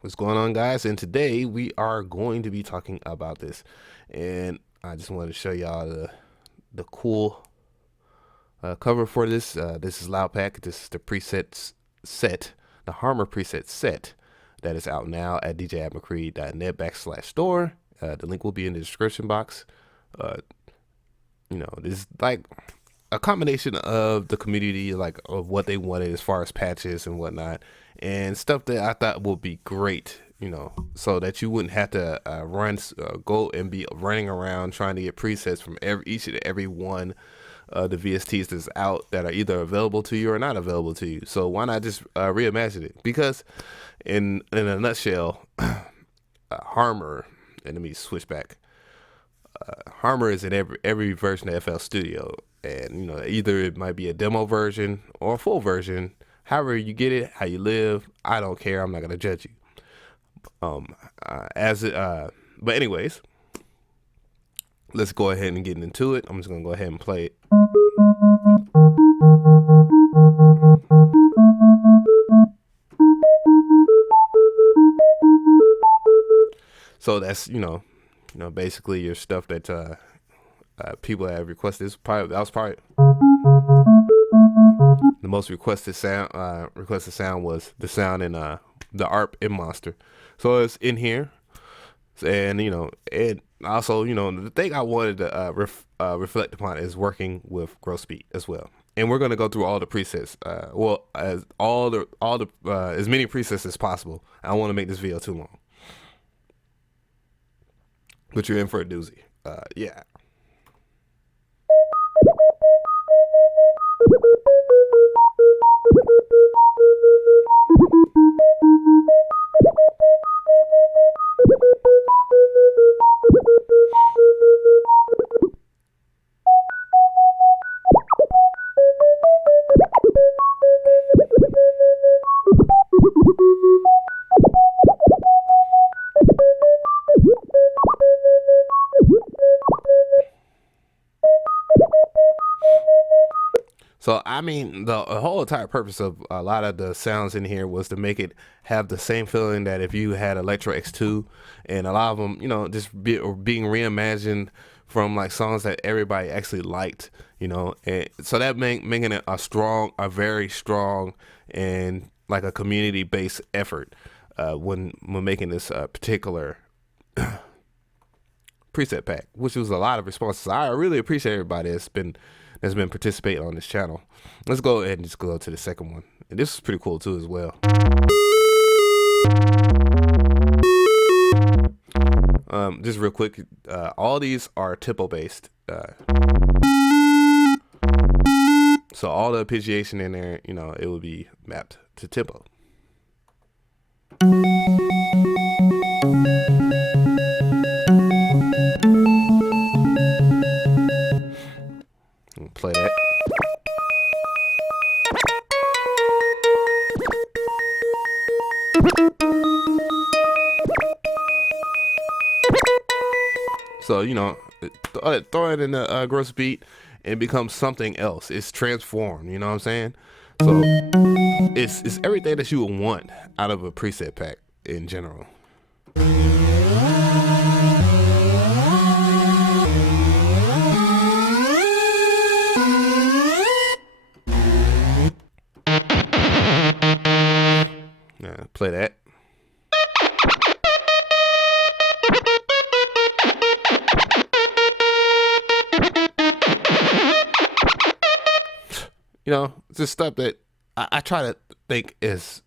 What's going on, guys? And today we are going to be talking about this. And I just wanted to show y'all the cool cover for this. This is Loudpack. This is the presets set, the Harmor preset set that is out now at djabmccree.net/store. The link will be in the description box. This is like a combination of the community, like of what they wanted as far as patches and whatnot, and stuff that I thought would be great, so that you wouldn't have to go and be running around trying to get presets from each and every one of the VSTs that's out that are either available to you or not available to you. So why not just reimagine it? Because in a nutshell, Harmor, and let me switch back. Harmor is in every version of FL Studio, and either it might be a demo version or a full version. However you get it, how you live, I don't care. I'm not gonna judge you. But anyways, let's go ahead and get into it. I'm just gonna go ahead and play it. So that's basically your stuff that people have requested. That was probably the most requested sound. Requested sound was the sound in the ARP in Monster. So it's in here, and and also the thing I wanted to reflect upon is working with growth speed as well. And we're gonna go through all the presets. As as many presets as possible. I don't want to make this video too long, but you're in for a doozy. Yeah. So, I mean, the whole entire purpose of a lot of the sounds in here was to make it have the same feeling that if you had Electro X2, and a lot of them, being reimagined from like songs that everybody actually liked, and so that making it a very strong and like a community-based effort when making this particular preset pack, which was a lot of responses. I really appreciate everybody that's been participating on this channel. Let's go ahead and just go to the second one. And this is pretty cool too as well. Just real quick, all these are tempo based. So all the arpeggiation in there, it will be mapped to tempo. Play that. So throw it in the gross beat, and it becomes something else. It's transformed. You know what I'm saying? So it's everything that you would want out of a preset pack in general. Play that. Just stuff that I try to think is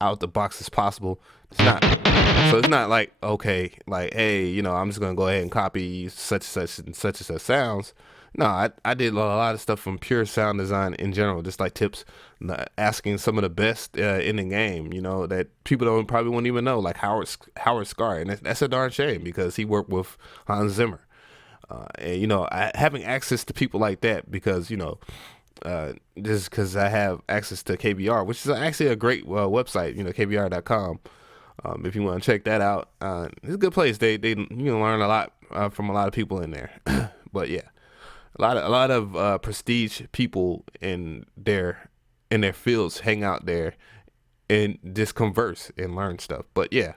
out the box as possible. It's not like, okay, like, hey, I'm just gonna go ahead and copy such and such sounds. No, I did a lot of stuff from pure sound design in general, just like tips, asking some of the best in the game, that people probably won't even know, like Howard Scar, and that's a darn shame because he worked with Hans Zimmer, and having access to people like that, because just because I have access to KBR, which is actually a great website, KBR.com. If you want to check that out, it's a good place. They learn a lot from a lot of people in there. But yeah, a lot of prestige people in their fields hang out there, and just converse and learn stuff. But yeah,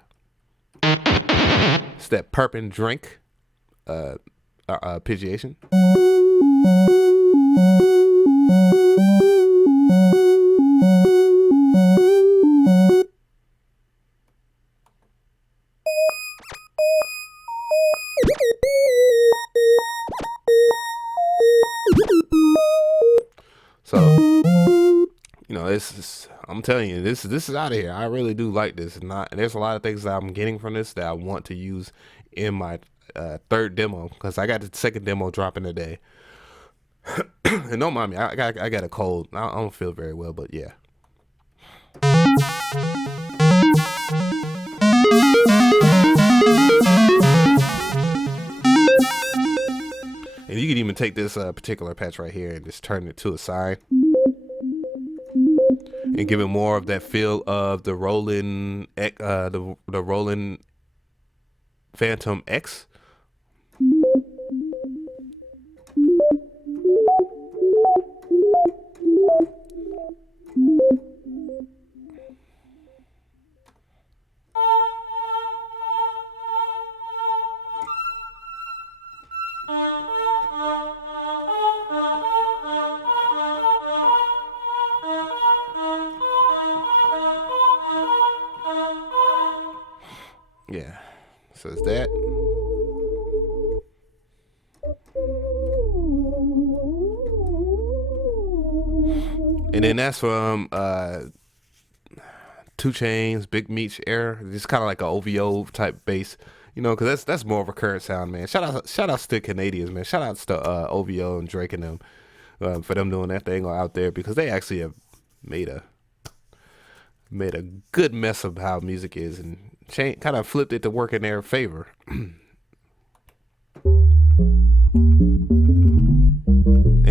it's that perp drink arpeggiation. So, you know, I'm telling you, this is out of here. I really do like this. There's a lot of things that I'm getting from this that I want to use in my third demo, because I got the second demo dropping today. And don't mind me, I got a cold. I don't feel very well, but yeah. And you can even take this particular patch right here and just turn it to a sine and give it more of that feel of the Roland the Roland Phantom X. Yeah, so it's that. And then that's from 2 Chainz, Big Meech Era. It's kind of like an OVO type bass, you know, because that's more of a current sound, man. Shout out to the Canadians, man. Shout out to OVO and Drake and them for them doing that thing out there, because they actually have made a good mess of how music is, and kind of flipped it to work in their favor. And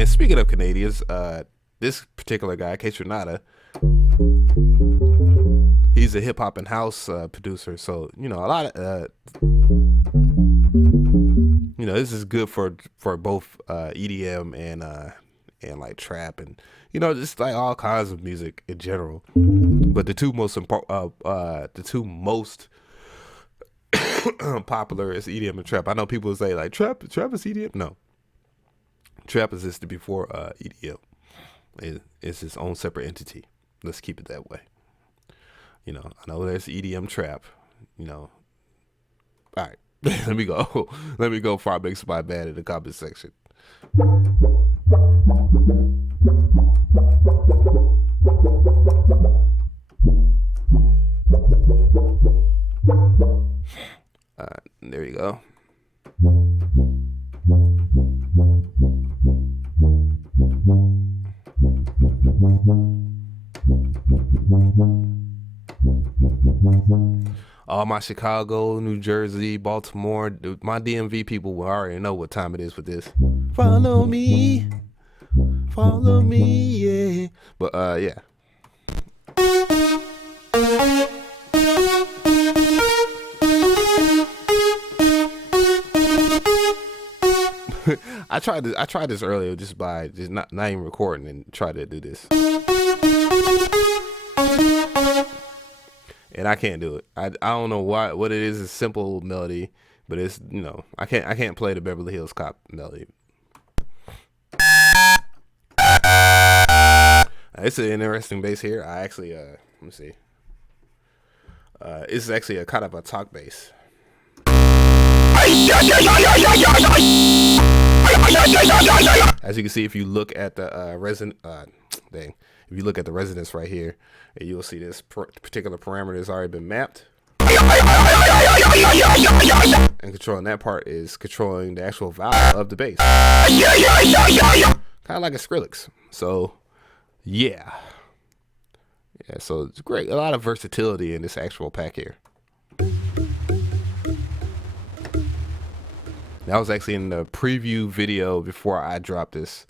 speaking of Canadians, this particular guy, Kaytranada, he's a hip hop and house producer. So, you know, a lot of, you know, this is good for both EDM and like trap, and, you know, just like all kinds of music in general. But the two most popular is EDM and trap. I know people say like trap is EDM. No, trap existed before EDM. It's its own separate entity. Let's keep it that way. You know, I know there's EDM trap. You know, all right. Let me go before I make somebody bad in the comment section. There you go. All my Chicago, New Jersey, Baltimore, my DMV people will already know what time it is with this. Follow me, yeah. But yeah. I tried this earlier just not even recording, and tried to do this. And I can't do it. I don't know what it is. It's a simple melody, but it's, you know, I can't play the Beverly Hills Cop melody. It's an interesting bass here. I actually let me see. It's actually a kind of a talk bass. As you can see, if you look at the if you look at the resonance right here, you'll see this particular parameter has already been mapped. And controlling that part is controlling the actual value of the bass. Kind of like a Skrillex. So, yeah. Yeah, so it's great. A lot of versatility in this actual pack here. That was actually in the preview video before I dropped this.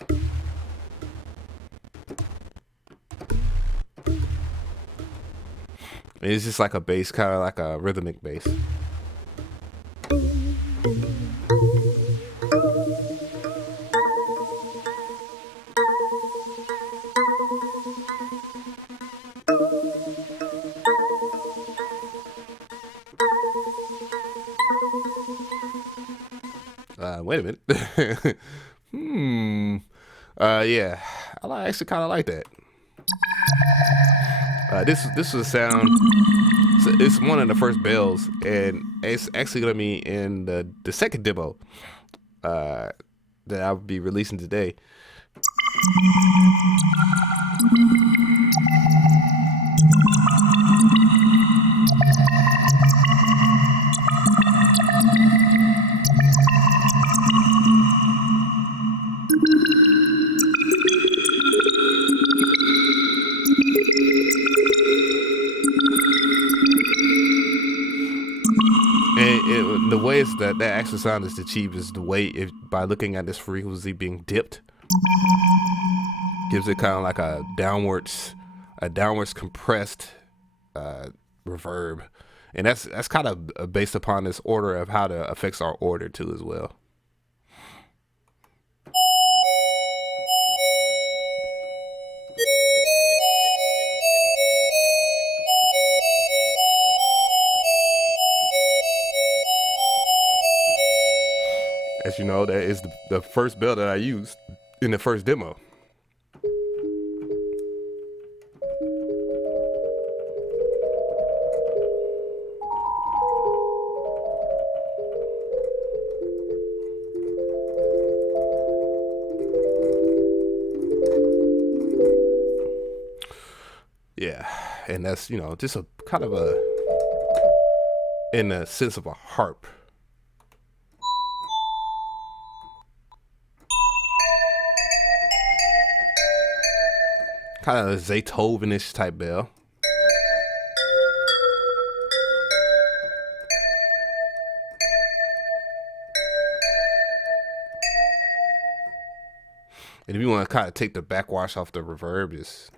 It's just like a bass, kind of like a rhythmic bass. Wait a minute. hmm. Yeah, actually kind of like that. This was a sound. It's one of the first bells, and it's actually gonna be in the second demo that I'll be releasing today. And the way that actual sound is achieved is the way by looking at this frequency being dipped, gives it kind of like a downwards compressed reverb, and that's kind of based upon this order of how the effects are ordered too as well. As you know, that is the first bell that I used in the first demo. Yeah, and that's, just a kind of in the sense of a harp. Kind of a Beethoven-ish type bell. And if you want to kind of take the backwash off the reverb, just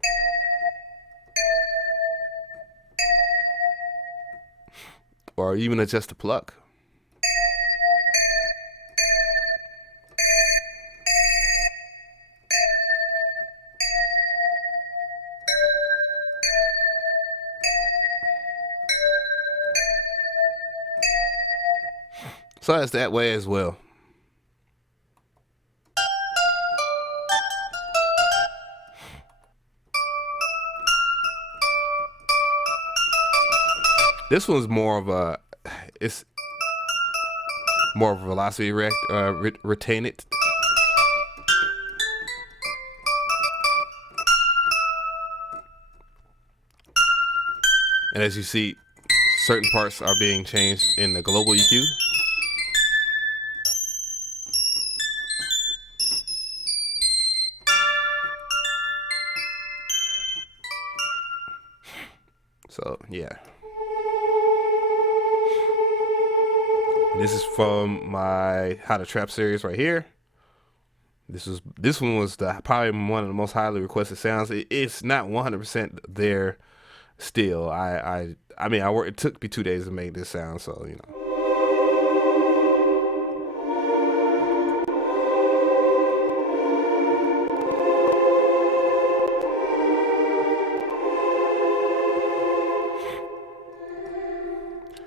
or even adjust the pluck. So that's that way as well. This one's more of a, it's more of a velocity retain it. And as you see, certain parts are being changed in the global EQ. So yeah. This is from my How to Trap series right here. This one was probably one of the most highly requested sounds. It's not 100% there still. It took me 2 days to make this sound, so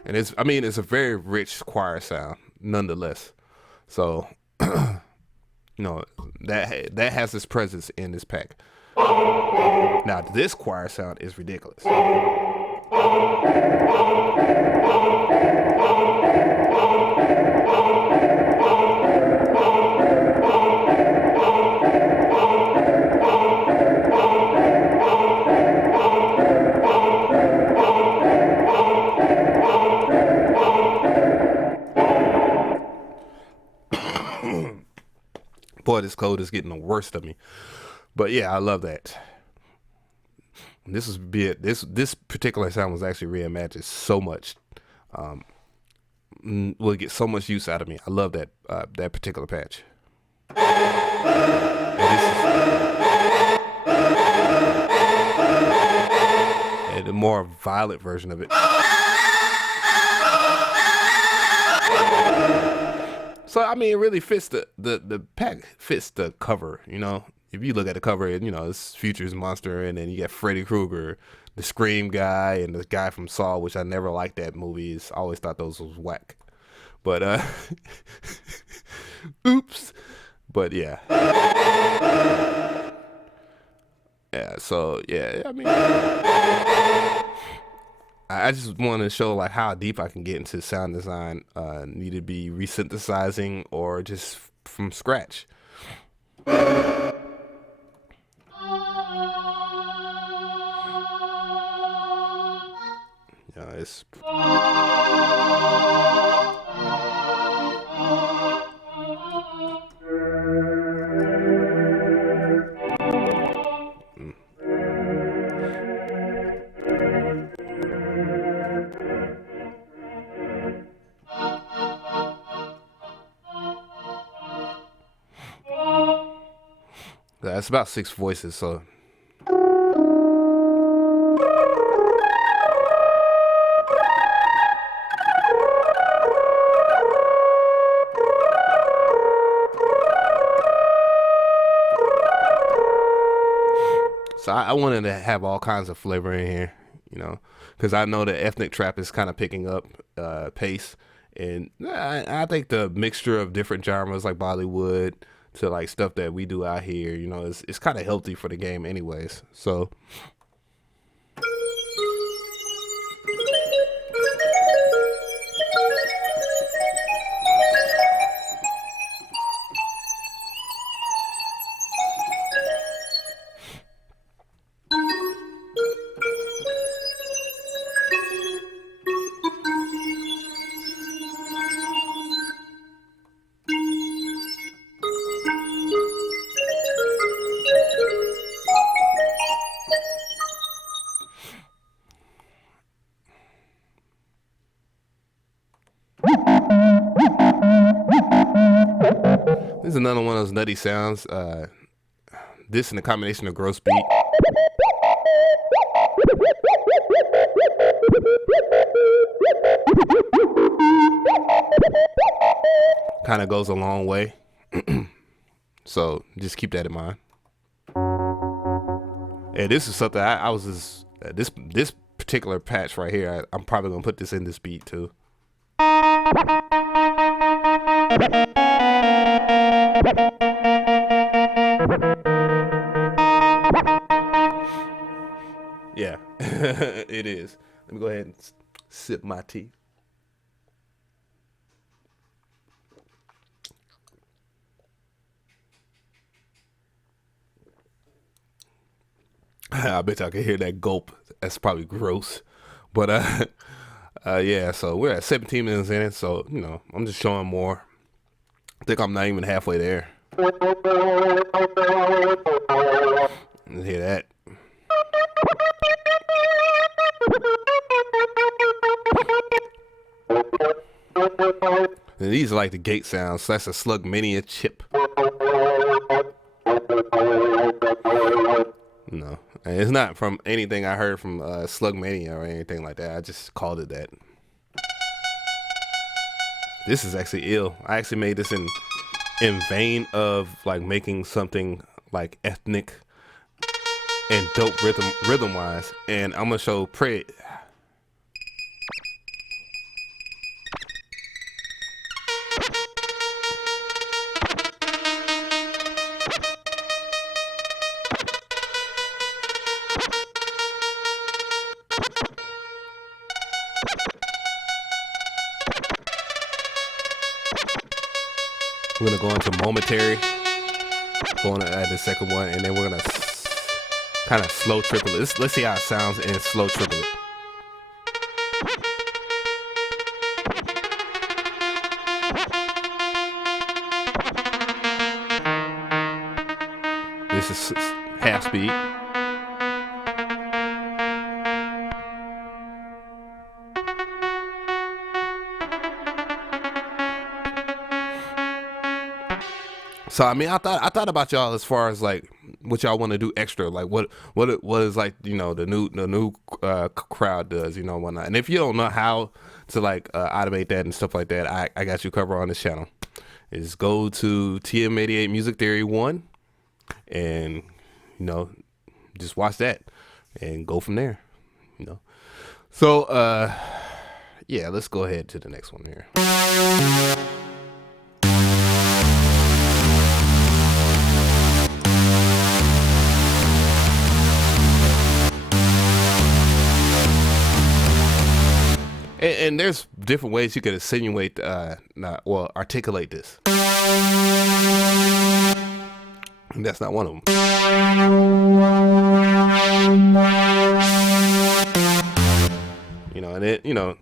And it's a very rich choir sound nonetheless. So, that has its presence in this pack. Now, this choir sound is ridiculous. Boy, this code is getting the worst of me. But yeah, I love that. This particular sound was actually reimagined so much. Will get so much use out of me. I love that particular patch. And the more violent version of it. So it really fits the pack fits the cover, If you look at the cover, it's Future's Monster, and then you got Freddy Krueger, the Scream guy, and the guy from Saw, which I never liked that movie. I always thought those was whack. But Oops. But yeah. Yeah, so yeah, I mean, I just want to show like how deep I can get into sound design. Need to be resynthesizing or just from scratch. It's it's about 6 voices, so I wanted to have all kinds of flavor in here, because I know the ethnic trap is kind of picking up pace, and I think the mixture of different genres like Bollywood to like stuff that we do out here, it's kind of healthy for the game, anyways. So. This is another one of those nutty sounds. This and the combination of gross beat. Kind of goes a long way. So just keep that in mind. Yeah, this is something I was just this particular patch right here. I'm probably gonna put this in this beat too. Yeah, it is. Let me go ahead and sip my tea. I bet y'all can hear that gulp. That's probably gross. But yeah, so we're at 17 minutes in it, so I'm just showing more. I think I'm not even halfway there. Let's hear that. And these are like the gate sounds. So that's a Slug Mania chip. No, and it's not from anything I heard from Slug Mania or anything like that. I just called it that. This is actually ill. I actually made this in vein of like making something like ethnic and dope rhythm wise, and I'm gonna show Pray. We're gonna go into momentary, going to add the second one, and then we're gonna kind of slow triple it. Let's see how it sounds and slow triple it. This is half speed. So I mean, I thought about y'all as far as like what y'all want to do extra, like what is like the new crowd does, whatnot. And if you don't know how to like automate that and stuff like that, I got you covered on this channel. Is go to TM88 Music Theory 1, and just watch that and go from there. So yeah, let's go ahead to the next one here. And there's different ways you could insinuate, well, articulate this. And that's not one of them. You know, and it, you know.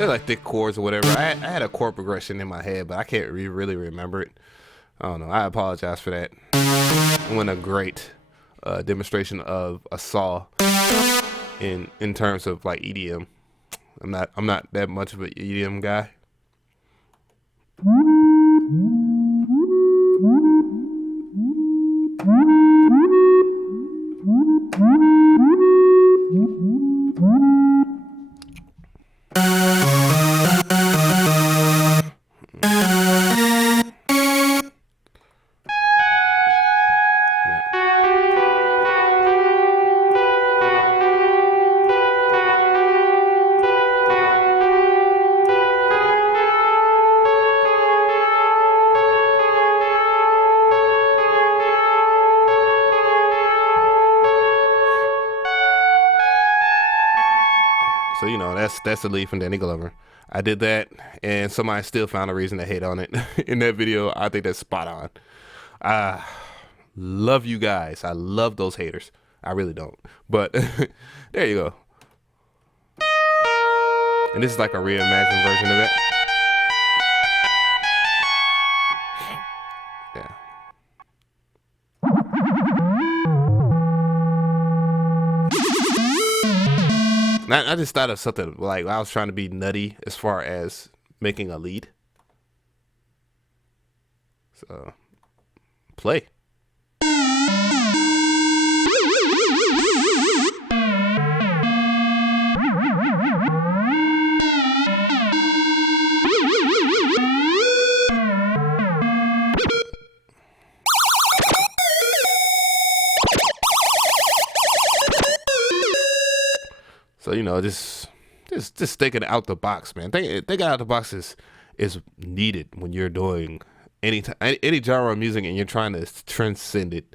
Like thick chords or whatever. I had a chord progression in my head, but I can't really remember it. I don't know. I apologize for that. It wasn't a great demonstration of a saw in terms of like EDM. I'm not that much of an EDM guy. So, you know, that's the lead from Danny Glover. I did that, and somebody still found a reason to hate on it in that video. I think that's spot on. I love you guys. I love those haters. I really don't. But there you go. And this is like a reimagined version of that. Yeah. I just thought of something like I was trying to be nutty as far as making a lead. So, play. So, you know, just thinking out the box, man. Thinking out the box is needed when you're doing any genre of music and you're trying to transcend it.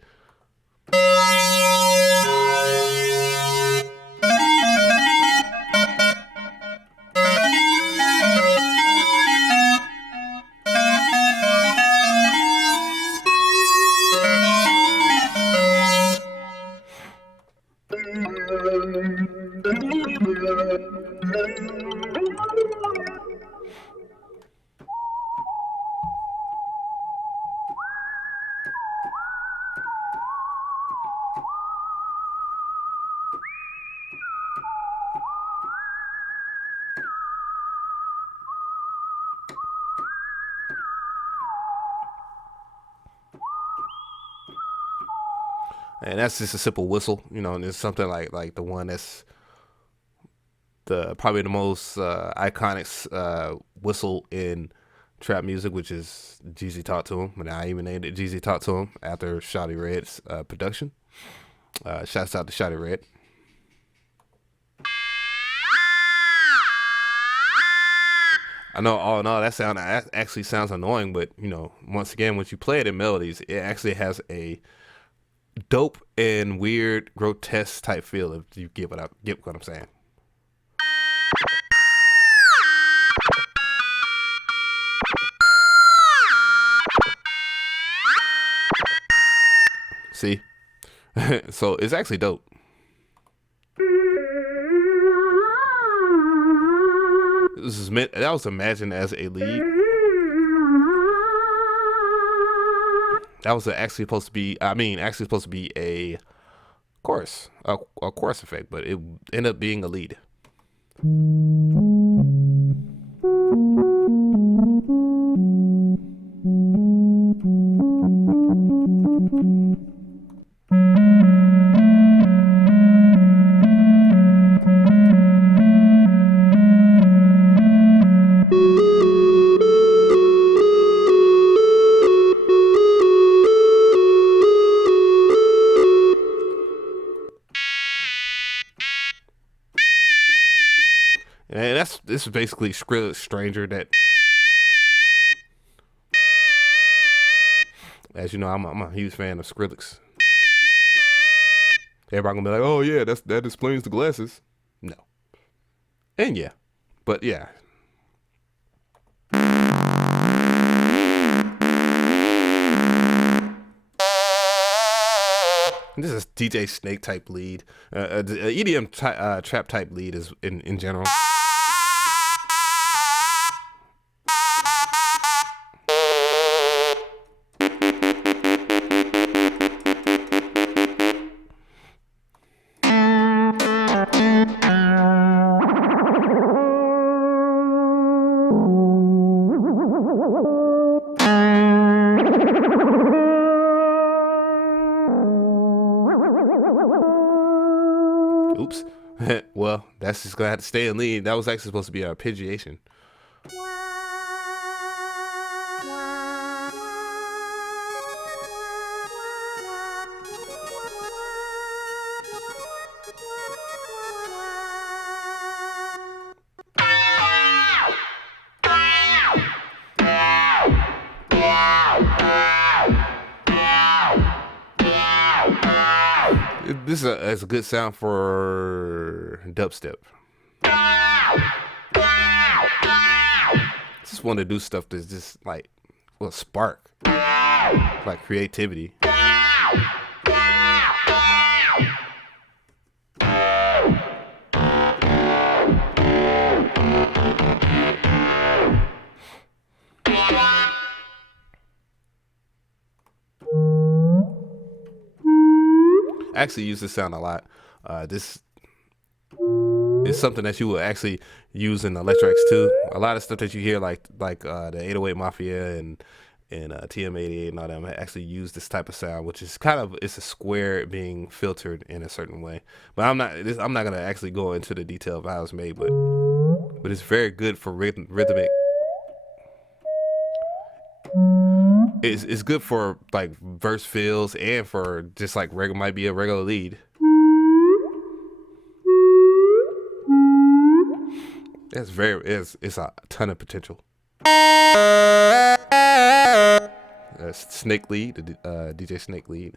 And that's just a simple whistle, you know, and it's something like the one that's probably the most iconic whistle in trap music, which is Jeezy Talk to Him. And I even named it Jeezy Talk to Him after Shawty Red's production. Shouts out to Shawty Red. I know all in all that actually sounds annoying, but you know, once again, once you play it in melodies, it actually has a dope and weird, grotesque type feel. If you get what I'm saying. See, so it's actually dope. That was imagined as a lead. That was actually supposed to be a chorus, a chorus effect, but it ended up being a lead. this is basically Skrillex Stranger. That, as you know, I'm a huge fan of Skrillex. Everybody gonna be like, oh yeah, that explains the glasses. No, and yeah, but yeah. This is DJ Snake type lead, EDM trap type lead is in general. Oops. Well, that's just gonna have to stay in lead. That was actually supposed to be an arpeggiation. This is a good sound for dubstep. Just want to do stuff that's just like a spark, like creativity. I actually use this sound a lot. This is something that you will actually use in electronics too. A lot of stuff that you hear, like the 808 Mafia and TM88 and all them, actually use this type of sound, which is it's a square being filtered in a certain way. But I'm not gonna actually go into the detail of how it's made, but it's very good for rhythmic. It's good for like verse fills and for just like might be a regular lead. It's a ton of potential. Snake lead, DJ Snake lead.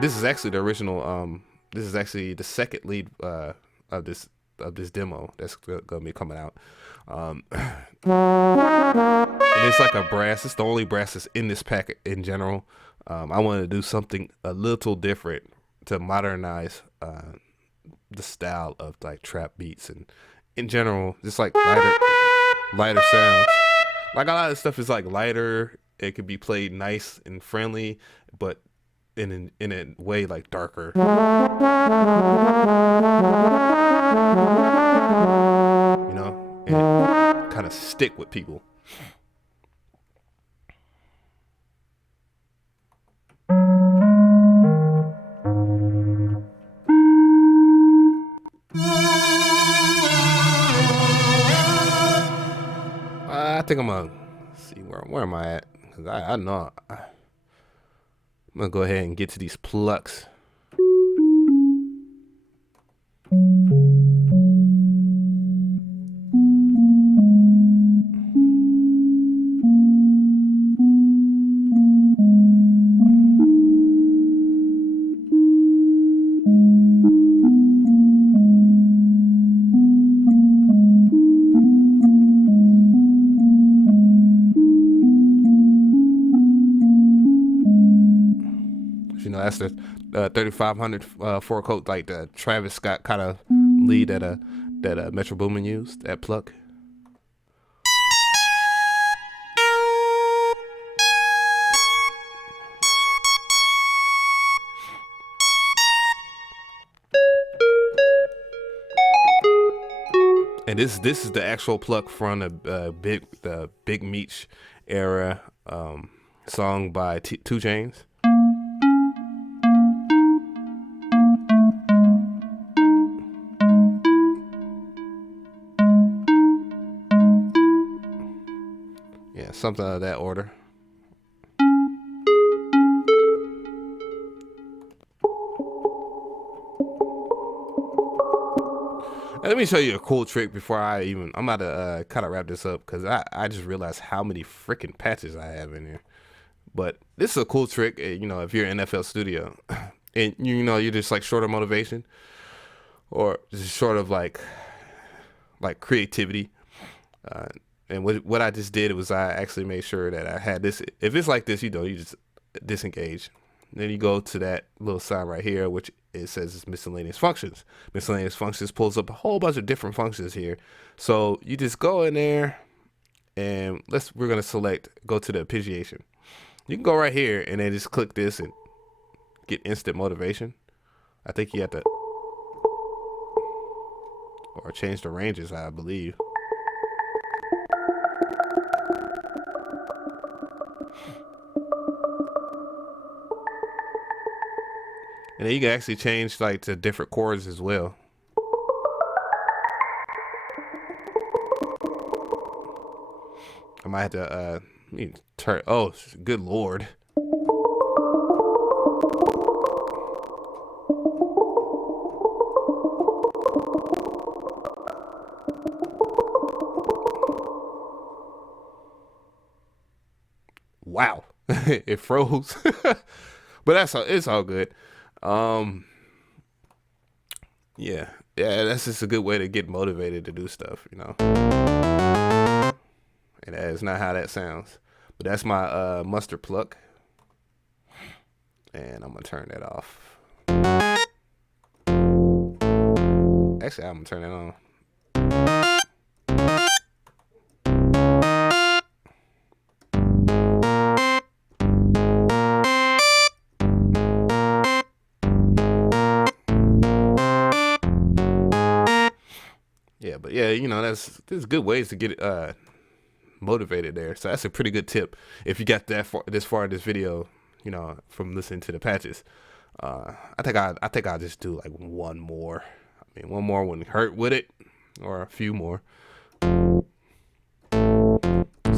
This is actually the original. This is actually the second lead of this demo that's gonna be coming out. And it's like a brass. It's the only brass that's in this pack in general. I wanted to do something a little different to modernize the style of like trap beats and in general, just like lighter sounds. Like a lot of stuff is like lighter. It could be played nice and friendly, but in a way like darker. You know, and it kind of stick with people. I think I'm gonna see where am I at, because I know I'm gonna go ahead and get to these plucks. You know, that's the 3500 four coat, like the Travis Scott kind of lead that Metro Boomin used, that pluck. And this is the actual pluck from the Big Meech era song by 2 Chainz. Yeah, something of that order. Let me show you a cool trick before I'm about to kind of wrap this up, because I just realized how many freaking patches I have in here. But this is a cool trick, you know, if you're in FL Studio and you know you're just like short of motivation or just short of like creativity. And what I just did was I actually made sure that I had this. If it's like this, you know, you just disengage. Then you go to that little sign right here, which it says it's miscellaneous functions. Miscellaneous functions pulls up a whole bunch of different functions here. So you just go in there and we're going to go to the arpeggiation. You can go right here and then just click this and get instant motivation. I think you have to, or change the ranges, I believe. And then you can actually change like to different chords as well. I might have to turn. Oh, good Lord. Wow. It froze. But it's all good. Yeah, that's just a good way to get motivated to do stuff, you know. And that is not how that sounds. But that's my mustard pluck. And I'm gonna turn that off. Actually, I'm gonna turn it on. Yeah, but yeah, you know, there's good ways to get motivated there. So that's a pretty good tip if you got this far in this video, you know, from listening to the patches. I think I'll just do like one more. I mean, one more wouldn't hurt, would it? Or a few more. So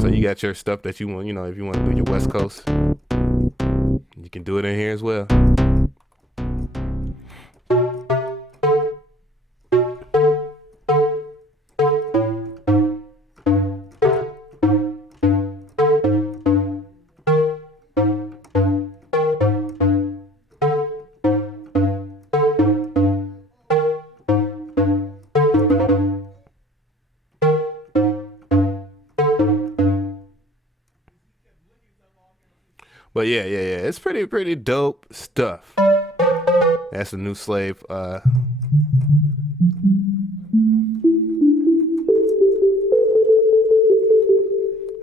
you got your stuff that you want, you know, if you want to do your West Coast, you can do it in here as well. But yeah, it's pretty dope stuff. That's a new slave.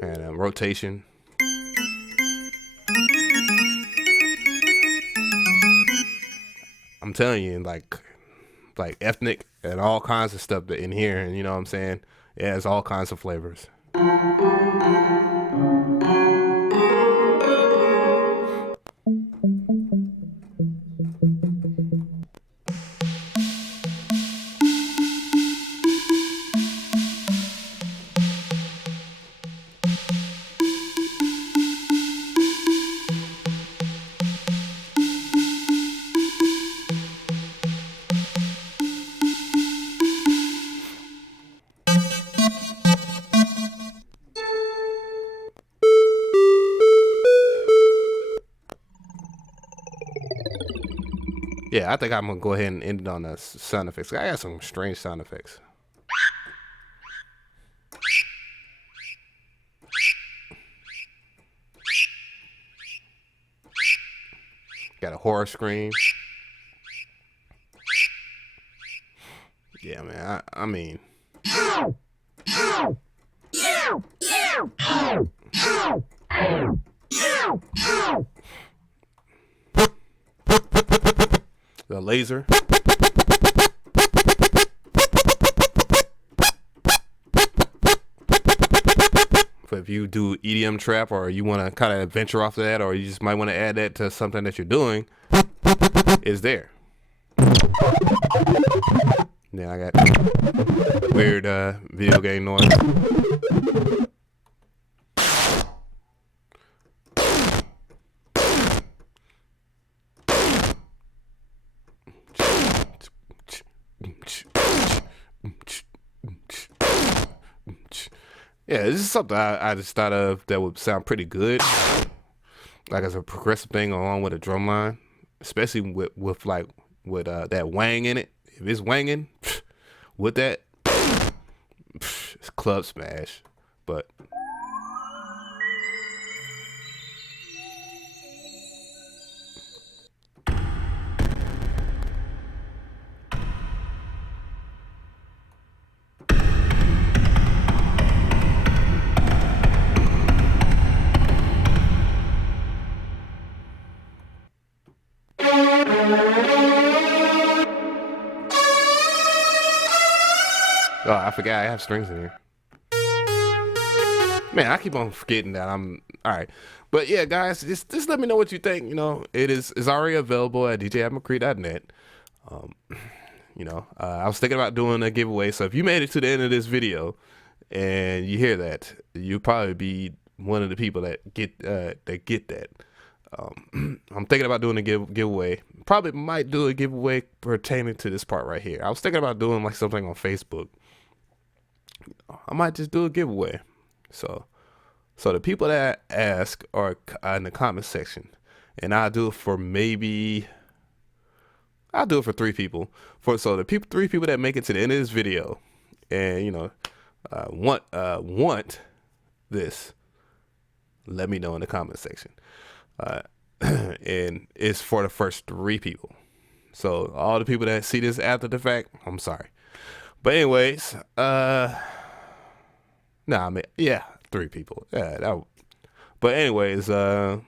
And rotation. I'm telling you, like ethnic and all kinds of stuff in here, and you know what I'm saying? Yeah, it's all kinds of flavors. Yeah, I think I'm gonna go ahead and end it on the sound effects. I got some strange sound effects. Got a horror scream. Yeah, man. I mean. The laser. But if you do EDM trap, or you want to kind of venture off of that, or you just might want to add that to something that you're doing, is there. Then I got weird video game noise. Yeah, this is something I just thought of that would sound pretty good, like as a progressive thing along with a drum line, especially with like with that wang in it. If it's wanging with that, it's club smash. But oh, I forgot I have strings in here. Man, I keep on forgetting that I'm all right. But yeah, guys, just let me know what you think. You know, it's already available at djmccree.net. Um, I was thinking about doing a giveaway. So if you made it to the end of this video and you hear that, you'll probably be one of the people that get that. I'm thinking about doing a giveaway. Probably might do a giveaway pertaining to this part right here. I was thinking about doing like something on Facebook. I might just do a giveaway. So the people that ask are in the comment section, and I'll do it for three people. So the three people that make it to the end of this video, and want this, let me know in the comment section. And it's for the first three people. So all the people that see this after the fact, I'm sorry. But anyways, yeah, three people. Yeah, but anyways, yeah.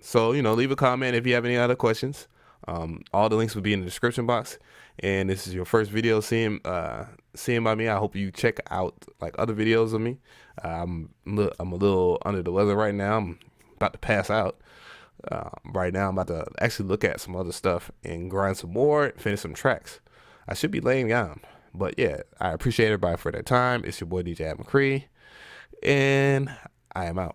So leave a comment if you have any other questions. All the links will be in the description box. And this is your first video seeing by me. I hope you check out like other videos of me. I'm a little under the weather right now. I'm about to pass out. Right now, I'm about to actually look at some other stuff and grind some more, finish some tracks. I should be laying down. But yeah, I appreciate everybody for their time. It's your boy DJ McCree, and I am out.